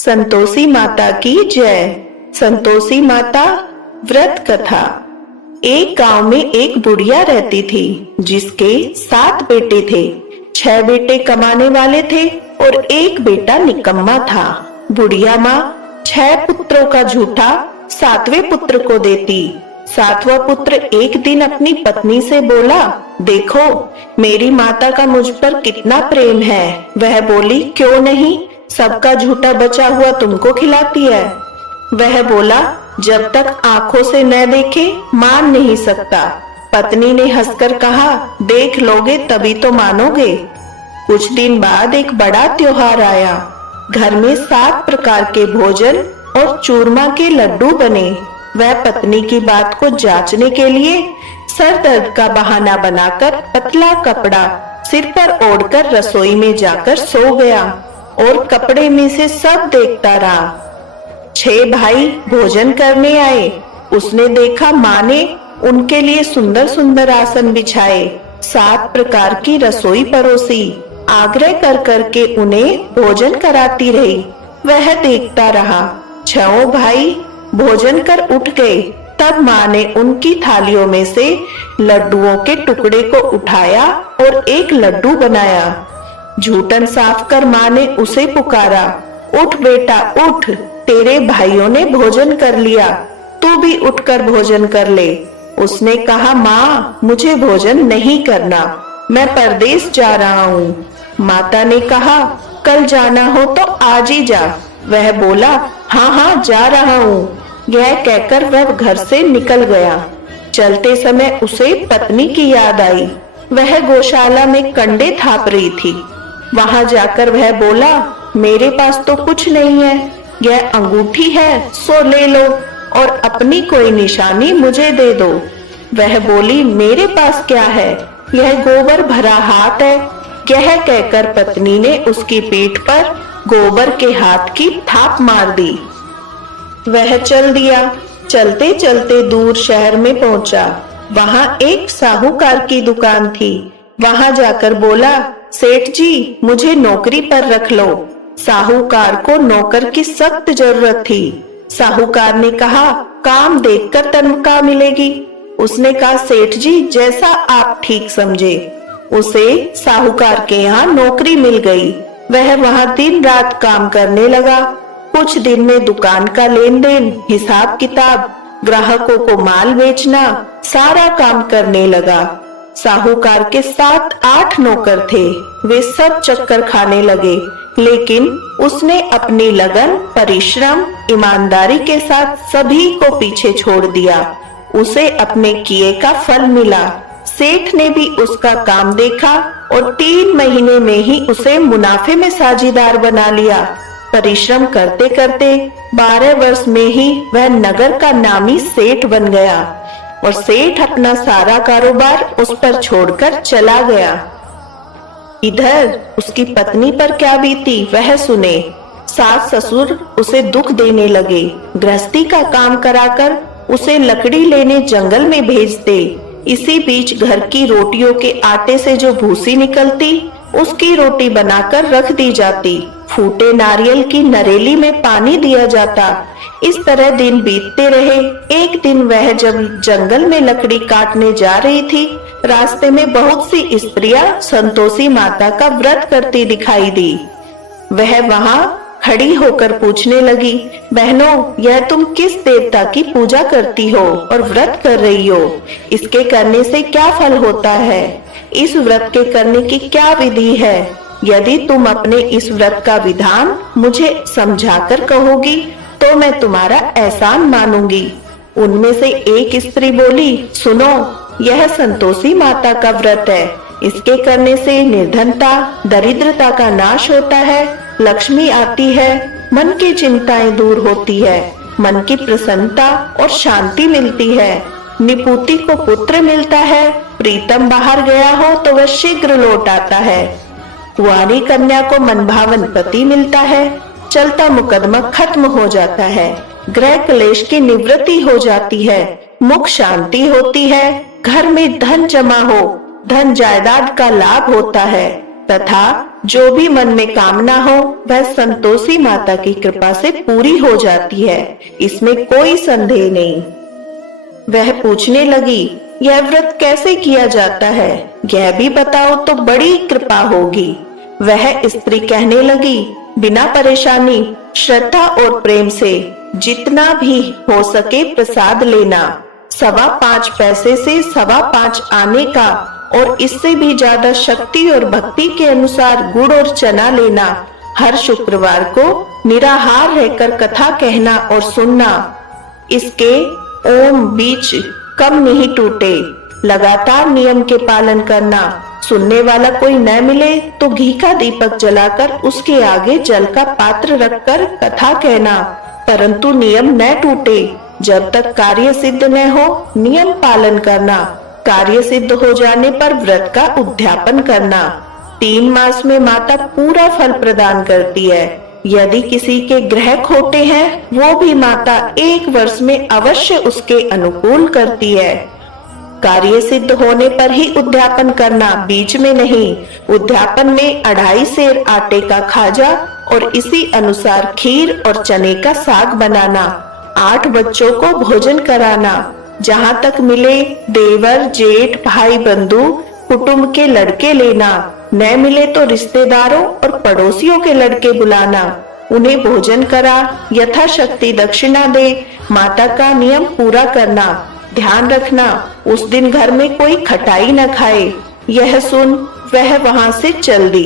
संतोषी माता की जय। संतोषी माता व्रत कथा। एक गांव में एक बुढ़िया रहती थी जिसके 7 बेटे थे। 6 बेटे कमाने वाले थे और एक बेटा निकम्मा था। बुढ़िया माँ 6 पुत्रों का झूठा 7वें पुत्र को देती। 7वां पुत्र एक दिन अपनी पत्नी से बोला, देखो मेरी माता का मुझ पर कितना प्रेम है। वह बोली, क्यों नहीं, सबका झूठा बचा हुआ तुमको खिलाती है। वह बोला, जब तक आंखों से न देखे मान नहीं सकता। पत्नी ने हंसकर कहा, देख लोगे तभी तो मानोगे। कुछ दिन बाद एक बड़ा त्योहार आया। घर में 7 प्रकार के भोजन और चूरमा के लड्डू बने। वह पत्नी की बात को जांचने के लिए सर दर्द का बहाना बनाकर पतला कपड़ा सिर पर ओढ़कर रसोई में जाकर सो गया और कपड़े में से सब देखता रहा। 6 भाई भोजन करने आए। उसने देखा माँ ने उनके लिए सुंदर सुंदर आसन बिछाए, 7 प्रकार की रसोई परोसी, आग्रह कर करके उन्हें भोजन कराती रही। वह देखता रहा। 6 भाई भोजन कर उठ गए। तब माँ ने उनकी थालियों में से लड्डुओं के टुकड़े को उठाया और एक लड्डू बनाया। जूठन साफ कर माँ ने उसे पुकारा, उठ बेटा उठ, तेरे भाइयों ने भोजन कर लिया, तू भी उठकर भोजन कर ले। उसने कहा, माँ मुझे भोजन नहीं करना, मैं परदेश जा रहा हूँ। माता ने कहा, कल जाना हो तो आज ही जा। वह बोला, हाँ हाँ जा रहा हूँ। यह कहकर वह घर से निकल गया। चलते समय उसे पत्नी की याद आई। वह गौशाला में कंडे थाप रही थी। वहां जाकर वह बोला, मेरे पास तो कुछ नहीं है, यह अंगूठी है सो ले लो और अपनी कोई निशानी मुझे दे दो। वह बोली, मेरे पास क्या है, यह गोबर भरा हाथ है। यह कहकर पत्नी ने उसकी पीठ पर गोबर के हाथ की थाप मार दी। वह चल दिया। चलते चलते दूर शहर में पहुंचा। वहां एक साहूकार की दुकान थी। वहां जाकर बोला, सेठ जी मुझे नौकरी पर रख लो। साहूकार को नौकर की सख्त जरूरत थी। साहूकार ने कहा, काम देखकर तनख्वाह मिलेगी। उसने कहा, सेठ जी जैसा आप ठीक समझे। उसे साहूकार के यहाँ नौकरी मिल गई। वह वहां दिन रात काम करने लगा। कुछ दिन में दुकान का लेन देन, हिसाब किताब, ग्राहकों को माल बेचना, सारा काम करने लगा। साहूकार के 7-8 नौकर थे। वे सब चक्कर खाने लगे, लेकिन उसने अपनी लगन, परिश्रम, ईमानदारी के साथ सभी को पीछे छोड़ दिया। उसे अपने किए का फल मिला। सेठ ने भी उसका काम देखा और 3 महीने में ही उसे मुनाफे में साझीदार बना लिया। परिश्रम करते करते 12 वर्ष में ही वह नगर का नामी सेठ बन गया और सेठ अपना सारा कारोबार उस पर छोड़कर चला गया। इधर उसकी पत्नी पर क्या बीती वह सुने। सास ससुर उसे दुख देने लगे। गृहस्थी का काम कराकर उसे लकड़ी लेने जंगल में भेजते। इसी बीच घर की रोटियों के आटे से जो भूसी निकलती उसकी रोटी बनाकर रख दी जाती। फूटे नारियल की नरेली में पानी दिया जाता। इस तरह दिन बीतते रहे। एक दिन वह जब जंगल में लकड़ी काटने जा रही थी, रास्ते में बहुत सी स्त्रियां संतोषी माता का व्रत करती दिखाई दी। वह वहां खड़ी होकर पूछने लगी, बहनों यह तुम किस देवता की पूजा करती हो और व्रत कर रही हो? इसके करने से क्या फल होता है? इस व्रत के करने की क्या विधि है? यदि तुम अपने इस व्रत का विधान मुझे समझाकर कहोगी तो मैं तुम्हारा एहसान मानूंगी। उनमें से एक स्त्री बोली, सुनो यह संतोषी माता का व्रत है। इसके करने से निर्धनता, दरिद्रता का नाश होता है, लक्ष्मी आती है, मन की चिंताएं दूर होती है, मन की प्रसन्नता और शांति मिलती है, निपुति को पुत्र मिलता है, प्रीतम बाहर गया हो तो वह शीघ्र लौट आता है, कुंवारी कन्या को मनभावन पति मिलता है, चलता मुकदमा खत्म हो जाता है, ग्रह क्लेश की निवृत्ति हो जाती है, मुख शांति होती है, घर में धन जमा हो, धन जायदाद का लाभ होता है तथा जो भी मन में कामना हो वह संतोषी माता की कृपा से पूरी हो जाती है, इसमें कोई संदेह नहीं। वह पूछने लगी, यह व्रत कैसे किया जाता है, यह भी बताओ तो बड़ी कृपा होगी। वह स्त्री कहने लगी, बिना परेशानी, श्रद्धा और प्रेम से जितना भी हो सके प्रसाद लेना, 5.25 पैसे से 5.25 आने का, और इससे भी ज्यादा शक्ति और भक्ति के अनुसार गुड़ और चना लेना। हर शुक्रवार को निराहार रहकर कथा कहना और सुनना। इसके ओम बीच कम नहीं टूटे। लगातार नियम के पालन करना। सुनने वाला कोई न मिले तो घी का दीपक जलाकर उसके आगे जल का पात्र रखकर कथा कहना, परंतु नियम न टूटे। जब तक कार्य सिद्ध न हो नियम पालन करना। कार्य सिद्ध हो जाने पर व्रत का उद्यापन करना। 3 मास में माता पूरा फल प्रदान करती है। यदि किसी के ग्रह खोटे हैं वो भी माता 1 वर्ष में अवश्य उसके अनुकूल करती है। कार्य सिद्ध होने पर ही उद्यापन करना, बीच में नहीं। उद्यापन में 2.5 सेर आटे का खाजा और इसी अनुसार खीर और चने का साग बनाना। 8 बच्चों को भोजन कराना। जहाँ तक मिले देवर, जेठ, भाई, बंधु, कुटुंब के लड़के लेना। न मिले तो रिश्तेदारों और पड़ोसियों के लड़के बुलाना। उन्हें भोजन करा, यथाशक्ति दक्षिणा दे। माता का नियम पूरा करना। ध्यान रखना उस दिन घर में कोई खटाई न खाए। यह सुन वह वहां से चल दी।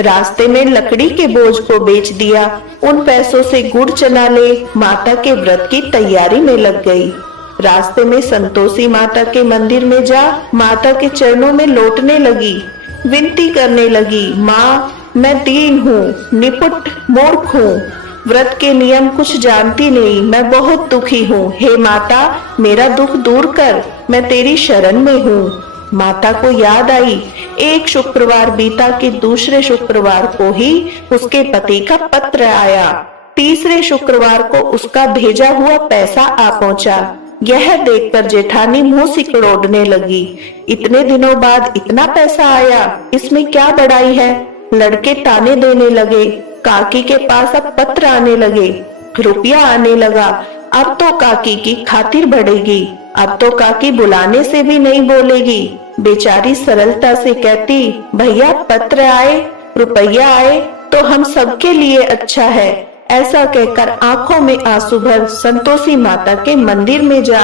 रास्ते में लकड़ी के बोझ को बेच दिया। उन पैसों से गुड़ चना ले माता के व्रत की तैयारी में लग गई। रास्ते में संतोषी माता के मंदिर में जा माता के चरणों में लौटने लगी। विनती करने लगी, माँ मैं दीन हूँ, निपुट मूर्ख हूँ, व्रत के नियम कुछ जानती नहीं, मैं बहुत दुखी हूँ। हे माता मेरा दुख दूर कर, मैं तेरी शरण में हूँ। माता को याद आई, एक शुक्रवार बीता कि दूसरे शुक्रवार को ही उसके पति का पत्र आया। तीसरे शुक्रवार को उसका भेजा हुआ पैसा आ पहुंचा। यह देखकर जेठानी मुंह सिकुड़ने लगी। इतने दिनों बाद इतना पैसा आया, इसमें क्या बड़ाई है। लड़के ताने देने लगे। काकी के पास अब पत्र आने लगे, रुपया आने लगा। अब तो काकी की खातिर बढ़ेगी। अब तो काकी बुलाने से भी नहीं बोलेगी। बेचारी सरलता से कहती, भैया पत्र आए, रुपया आए तो हम सबके लिए अच्छा है। ऐसा कहकर आंखों में आंसू भर संतोषी माता के मंदिर में जा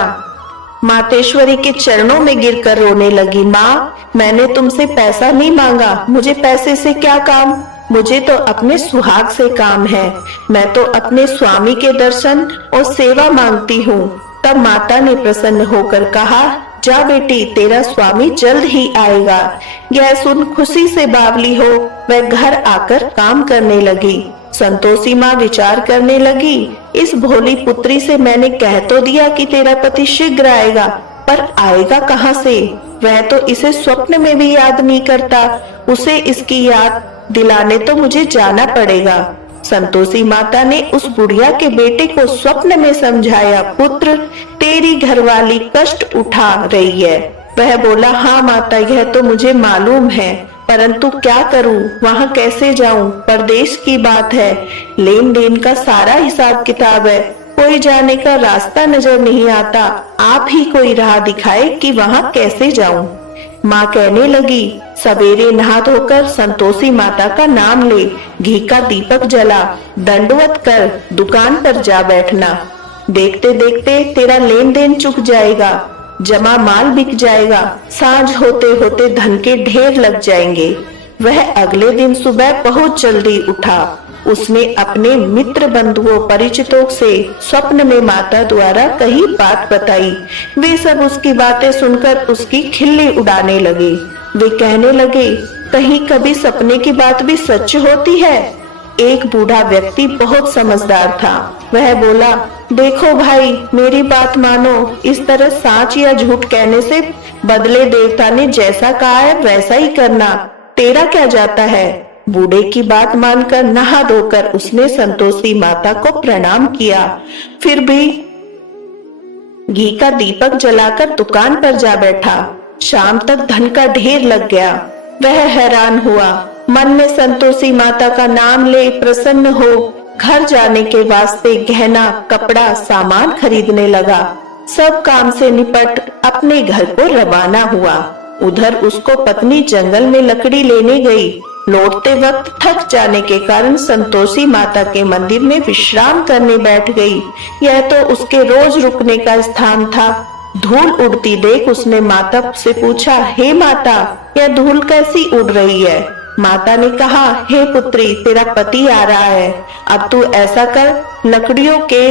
मातेश्वरी के चरणों में गिरकर रोने लगी। माँ मैंने तुमसे पैसा नहीं मांगा, मुझे पैसे से क्या काम, मुझे तो अपने सुहाग से काम है। मैं तो अपने स्वामी के दर्शन और सेवा मांगती हूँ। तब माता ने प्रसन्न होकर कहा, जा बेटी तेरा स्वामी जल्द ही आएगा। यह सुन खुशी से बावली हो वह घर आकर काम करने लगी। संतोषी माँ विचार करने लगी, इस भोली पुत्री से मैंने कह तो दिया कि तेरा पति शीघ्र आएगा, पर आएगा कहाँ से। वह तो इसे स्वप्न में भी याद नहीं करता। उसे इसकी याद दिलाने तो मुझे जाना पड़ेगा। संतोषी माता ने उस बुढ़िया के बेटे को स्वप्न में समझाया, पुत्र तेरी घरवाली कष्ट उठा रही है। वह बोला, हाँ माता यह तो मुझे मालूम है, परंतु क्या करूं, वहां कैसे जाऊं, परदेश की बात है, लेन देन का सारा हिसाब किताब है, कोई जाने का रास्ता नजर नहीं आता। आप ही कोई राह दिखाए कि वहां कैसे जाऊं। माँ कहने लगी, सवेरे नहा धोकर संतोषी माता का नाम ले, घी का दीपक जला, दंडवत कर दुकान पर जा बैठना। देखते देखते तेरा लेन देन चुक जाएगा, जमा माल बिक जाएगा, सांझ होते होते धन के ढेर लग जाएंगे। वह अगले दिन सुबह बहुत जल्दी उठा। उसने अपने मित्र बंधुओं परिचितों से स्वप्न में माता द्वारा कही बात बताई। वे सब उसकी बातें सुनकर उसकी खिल्ली उड़ाने लगे। वे कहने लगे, कहीं कभी सपने की बात भी सच होती है। एक बूढ़ा व्यक्ति बहुत समझदार था। वह बोला, देखो भाई मेरी बात मानो, इस तरह सच या झूठ कहने से बदले देवता ने जैसा कहा है वैसा ही करना, तेरा क्या जाता है। बूढ़े की बात मानकर नहा धोकर उसने संतोषी माता को प्रणाम किया। फिर भी घी का दीपक जलाकर दुकान पर जा बैठा। शाम तक धन का ढेर लग गया। वह हैरान हुआ, मन में संतोषी माता का नाम ले प्रसन्न हो घर जाने के वास्ते गहना कपड़ा सामान खरीदने लगा। सब काम से निपट अपने घर को रवाना हुआ। उधर उसको पत्नी जंगल में लकड़ी लेने गई। लौटते वक्त थक जाने के कारण संतोषी माता के मंदिर में विश्राम करने बैठ गई। यह तो उसके रोज रुकने का स्थान था। धूल उड़ती देख उसने माता से पूछा, हे माता, यह धूल कैसी उड़ रही है? माता ने कहा, हे पुत्री, तेरा पति आ रहा है। अब तू ऐसा कर, लकड़ियों के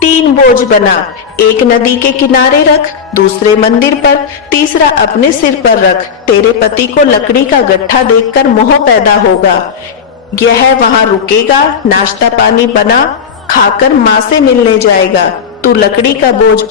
3 बोझ बना, एक नदी के किनारे रख, दूसरे मंदिर पर, तीसरा अपने सिर पर रख। तेरे पति को लकड़ी का गट्ठा देखकर मोह पैदा होगा। यह वहां रुकेगा, नाश्ता पानी बना खाकर माँ से मिलने जाएगा। तू लकड़ी का बोझ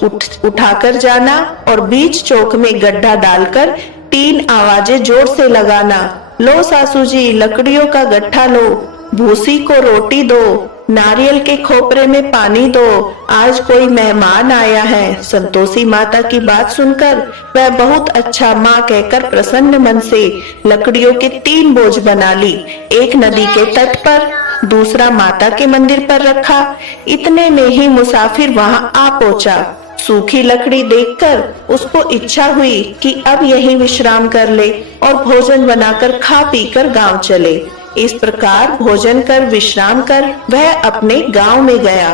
उठाकर जाना और बीच चौक में गड्ढा डालकर 3 आवाजें जोर से लगाना। लो सासू जी, लकड़ियों का गट्ठा लो, भूसी को रोटी दो, नारियल के खोपरे में पानी दो, आज कोई मेहमान आया है। संतोषी माता की बात सुनकर वह बहुत अच्छा माँ कहकर प्रसन्न मन से लकड़ियों के 3 बोझ बना ली। एक नदी के तट पर, दूसरा माता के मंदिर पर रखा। इतने में ही मुसाफिर वहां आ पहुंचा। सूखी लकड़ी देखकर उसको इच्छा हुई कि अब यहीं विश्राम कर ले और भोजन बनाकर खा पीकर गांव चले। इस प्रकार भोजन कर विश्राम कर वह अपने गांव में गया।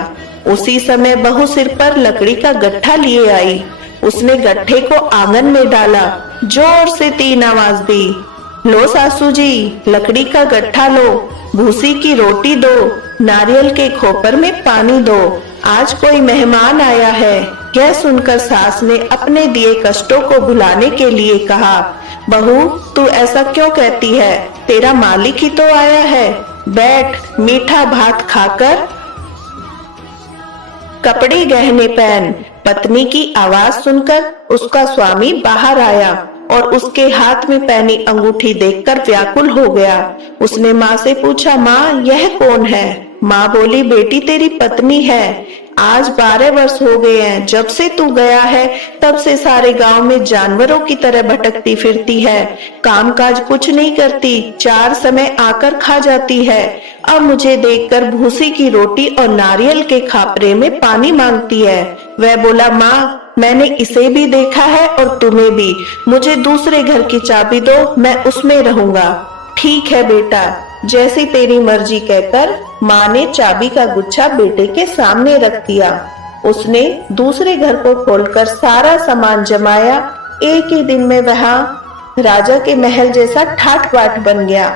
उसी समय बहू सिर पर लकड़ी का गट्ठा लिए आई। उसने गट्ठे को आंगन में डाला, जोर से 3 आवाज दी, लो सासू जी, लकड़ी का गट्ठा लो, भूसी की रोटी दो, नारियल के खोपर में पानी दो, आज कोई मेहमान आया है। यह सुनकर सास ने अपने दिए कष्टों को भुलाने के लिए कहा, बहू, तू ऐसा क्यों कहती है? तेरा मालिक ही तो आया है। बैठ, मीठा भात खाकर कपड़े गहने पहन। पत्नी की आवाज सुनकर उसका स्वामी बाहर आया और उसके हाथ में पहनी अंगूठी देखकर व्याकुल हो गया। उसने माँ से पूछा, माँ, यह कौन है? माँ बोली, बेटी, तेरी पत्नी है। आज 12 वर्ष हो गए हैं। जब से तू गया है तब से सारे गांव में जानवरों की तरह भटकती फिरती है, कामकाज कुछ नहीं करती, 4 समय आकर खा जाती है। अब मुझे देखकर भूसी की रोटी और नारियल के खापरे में पानी मांगती है। वह बोला, माँ, मैंने इसे भी देखा है और तुम्हें भी। मुझे दूसरे घर की चाबी दो, मैं उसमें रहूंगा। ठीक है बेटा, जैसी तेरी मर्जी, कहकर माँ ने चाबी का गुच्छा बेटे के सामने रख दिया। उसने दूसरे घर को खोलकर सारा सामान जमाया। एक ही दिन में वहाँ राजा के महल जैसा ठाट बाट बन गया।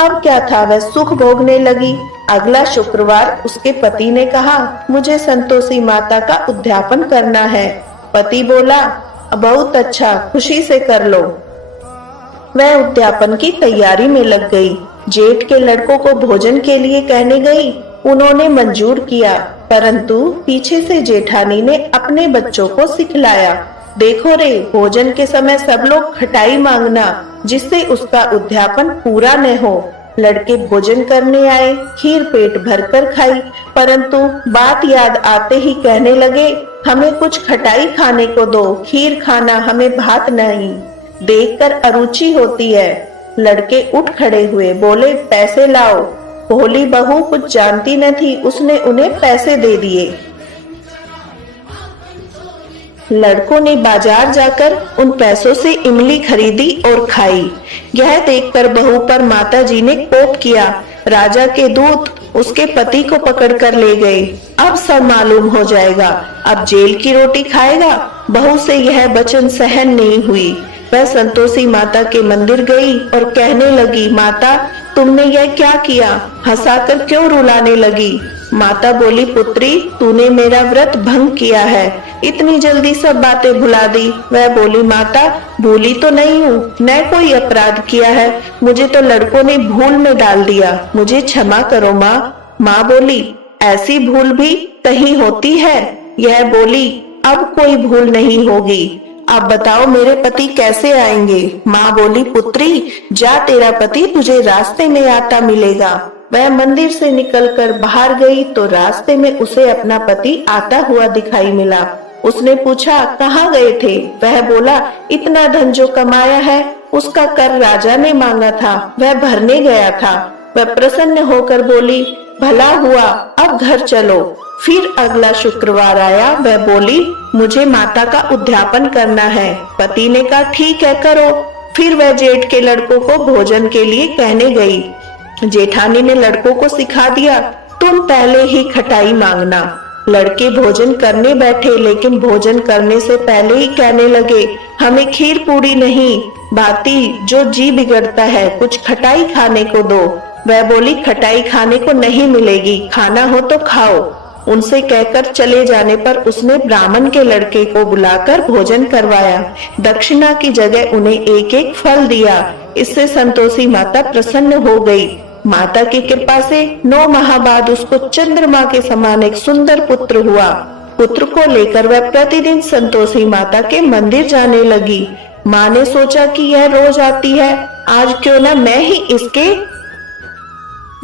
अब क्या था, वह सुख भोगने लगी। अगला शुक्रवार उसके पति ने कहा, मुझे संतोषी माता का उद्यापन करना है। पति बोला, बहुत अच्छा, खुशी से कर लो। वह उद्यापन की तैयारी में लग गई। जेठ के लड़कों को भोजन के लिए कहने गई। उन्होंने मंजूर किया, परंतु पीछे से जेठानी ने अपने बच्चों को सिखलाया, देखो रे, भोजन के समय सब लोग खटाई मांगना, जिससे उसका उद्यापन पूरा न हो। लड़के भोजन करने आए, खीर पेट भरकर खाई, परंतु बात याद आते ही कहने लगे, हमें कुछ खटाई खाने को दो, खीर खाना, हमें भात नहीं। देखकर अरुचि होती है। लड़के उठ खड़े हुए, बोले, पैसे लाओ। भोली बहू कुछ जानती न थी, उसने उन्हें पैसे दे दिए। लड़कों ने बाजार जाकर उन पैसों से इमली खरीदी और खाई। यह देखकर बहू पर माताजी ने कोप किया। राजा के दूत उसके पति को पकड़कर ले गए। अब सब मालूम हो जाएगा, अब जेल की रोटी खाएगा। बहू से यह वचन सहन नहीं हुई। वह संतोषी माता के मंदिर गई और कहने लगी, माता, तुमने यह क्या किया? हंसाकर क्यों रुलाने लगी? माता बोली, पुत्री, तूने मेरा व्रत भंग किया है, इतनी जल्दी सब बातें भुला दी। वह बोली, माता, भूली तो नहीं हूँ, न कोई अपराध किया है, मुझे तो लड़कों ने भूल में डाल दिया, मुझे क्षमा करो माँ। माँ बोली, ऐसी भूल भी कहीं होती है? यह बोली, अब कोई भूल नहीं होगी। अब बताओ मेरे पति कैसे आएंगे? माँ बोली, पुत्री, जा, तेरा पति तुझे रास्ते में आता मिलेगा। वह मंदिर से निकलकर बाहर गई तो रास्ते में उसे अपना पति आता हुआ दिखाई मिला। उसने पूछा, कहाँ गए थे? वह बोला, इतना धन जो कमाया है उसका कर राजा ने मांगा था, वह भरने गया था। वह प्रसन्न होकर बोली, भला हुआ, अब घर चलो। फिर अगला शुक्रवार आया, वह बोली, मुझे माता का उद्यापन करना है। पति ने कहा, ठीक है, करो। फिर वह जेठ के लड़कों को भोजन के लिए कहने गई। जेठानी ने लड़कों को सिखा दिया, तुम पहले ही खटाई मांगना। लड़के भोजन करने बैठे, लेकिन भोजन करने से पहले ही कहने लगे, हमें खीर पूरी नहीं, बाती जो जी बिगड़ता है, कुछ खटाई खाने को दो। वह बोली, खटाई खाने को नहीं मिलेगी, खाना हो तो खाओ। उनसे कहकर चले जाने पर उसने ब्राह्मण के लड़के को बुलाकर भोजन करवाया। दक्षिणा की जगह उन्हें एक एक फल दिया। इससे संतोषी माता प्रसन्न हो गई। माता की कृपा से 9 माह बाद उसको चंद्रमा के समान एक सुंदर पुत्र हुआ। पुत्र को लेकर वह प्रतिदिन संतोषी माता के मंदिर जाने लगी। माँ ने सोचा कि यह रोज आती है, आज क्यों न मैं ही इसके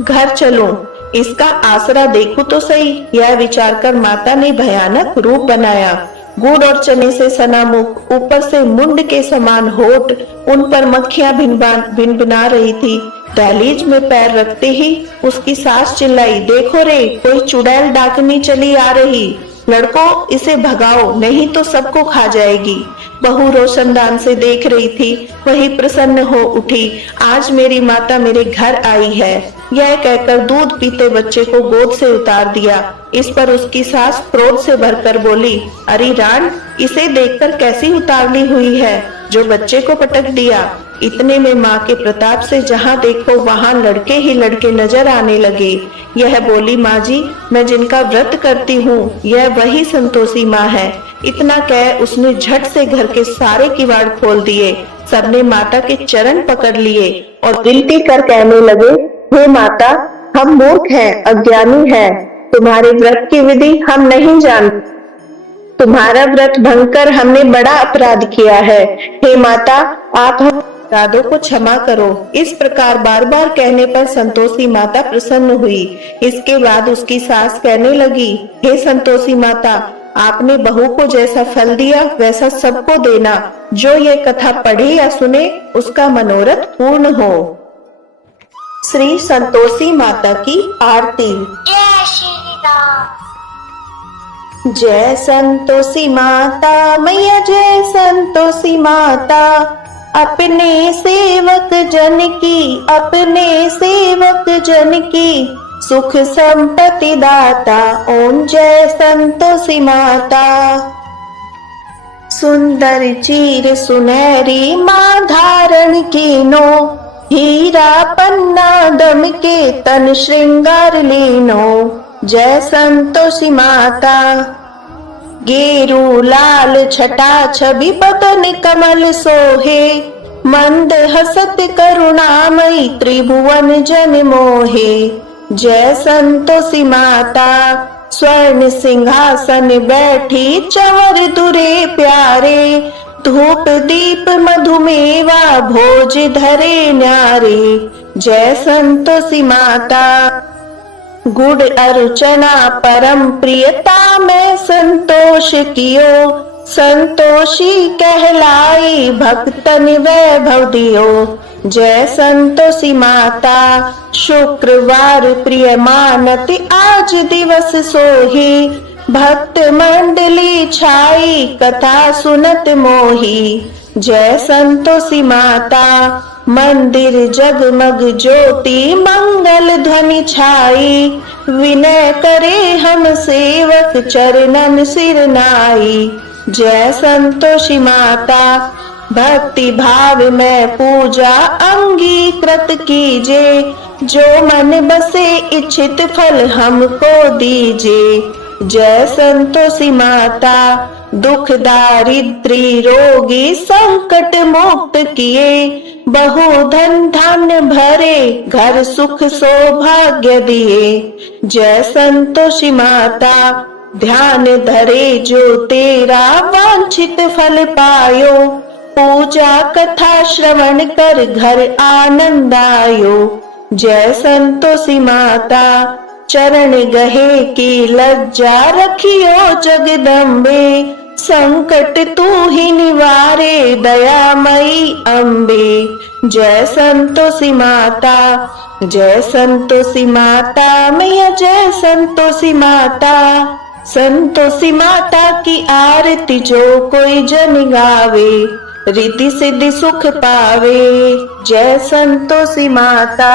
घर चलूं, इसका आसरा देखूं तो सही। यह विचार कर माता ने भयानक रूप बनाया। गुड़ और चने से सना मुख, ऊपर से मुंड के समान होठ, उन पर मक्खियां भिनभिना रही थी। दहलीज में पैर रखते ही उसकी सास चिल्लाई, देखो रे, कोई चुड़ैल डाकनी चली आ रही, लड़कों इसे भगाओ, नहीं तो सबको खा जाएगी। बहू रोशनदान से देख रही थी, वही प्रसन्न हो उठी, आज मेरी माता मेरे घर आई है। यह कहकर दूध पीते बच्चे को गोद से उतार दिया। इस पर उसकी सास क्रोध से भरकर बोली, अरे रान, इसे देखकर कैसी उतावली हुई है, जो बच्चे को पटक दिया। इतने में माँ के प्रताप से जहाँ देखो वहाँ लड़के ही लड़के नजर आने लगे। यह बोली, माँ जी, मैं जिनका व्रत करती हूँ, यह वही संतोषी माँ है। इतना कह उसने झट से घर के सारे किवाड़ खोल दिए। सबने माता के चरण पकड़ लिए और विनती कर कहने लगे, हे माता, हम मूर्ख हैं, अज्ञानी हैं, तुम्हारे व्रत की विधि हम नहीं जानते। तुम्हारा व्रत भंग कर हमने बड़ा अपराध किया है। हे माता, आप हम अपराधों को क्षमा करो। इस प्रकार बार बार कहने पर संतोषी माता प्रसन्न हुई। इसके बाद उसकी सास कहने लगी, हे संतोषी माता, आपने बहू को जैसा फल दिया वैसा सबको देना। जो ये कथा पढ़े या सुने उसका मनोरथ पूर्ण हो। श्री संतोषी माता की आरती। जय श्री राम। जय संतोषी माता मैया, जय संतोषी माता, अपने सेवक जन की, अपने सेवक जन की सुख संपत्ति दाता। ओम जय संतोषी माता। सुंदर चीर सुनहरी माँ धारण कीनो, हीरा पन्ना दम के तन श्रृंगार लीनो। जय संतोषी माता। गेरू लाल छटा छवि बदन कमल सोहे, मंद हसत करुणामयी त्रिभुवन जन मोहे। जय संतोषी माता। स्वर्ण सिंहासन बैठी चंवर दुरे प्यारे, धूप दीप मधुमेवा भोज धरे न्यारे। जय संतोषी माता। गुड़ अर्चना परम प्रियता में संतोष कियो, संतोषी कहलाई भक्तन वैभव दियो। जय संतोषी माता। शुक्रवार प्रिय मानत आज दिवस सोही, भक्त मंडली छाई कथा सुनत मोही। जय संतोषी माता। मंदिर जगमग ज्योति मंगल ध्वनि छाई, विनय करे हम सेवक चरणन सिर नाई। जय संतोषी माता। भक्ति भाव में पूजा अंगीकृत कीजे, जो मन बसे इच्छित फल हमको दीजे। जय संतोषी माता। दुख दारिद्री रोगी संकट मुक्त किए, बहु धन धान्य भरे घर सुख सौभाग्य दिए। जय संतोषी माता। ध्यान धरे जो तेरा वांछित फल पायो, पूजा कथा श्रवण कर घर आनंद आयो। जय संतोषी माता। चरण गहे की लज्जा रखियो जगदम्बे, संकट तू ही निवारे दयामयी अम्बे। जय संतोषी माता, जय संतोषी माता, मैया जय संतोषी माता। संतोषी माता की आरती जो कोई जन गावे, रिद्धि सिद्धि सुख पावे। जय संतोषी माता।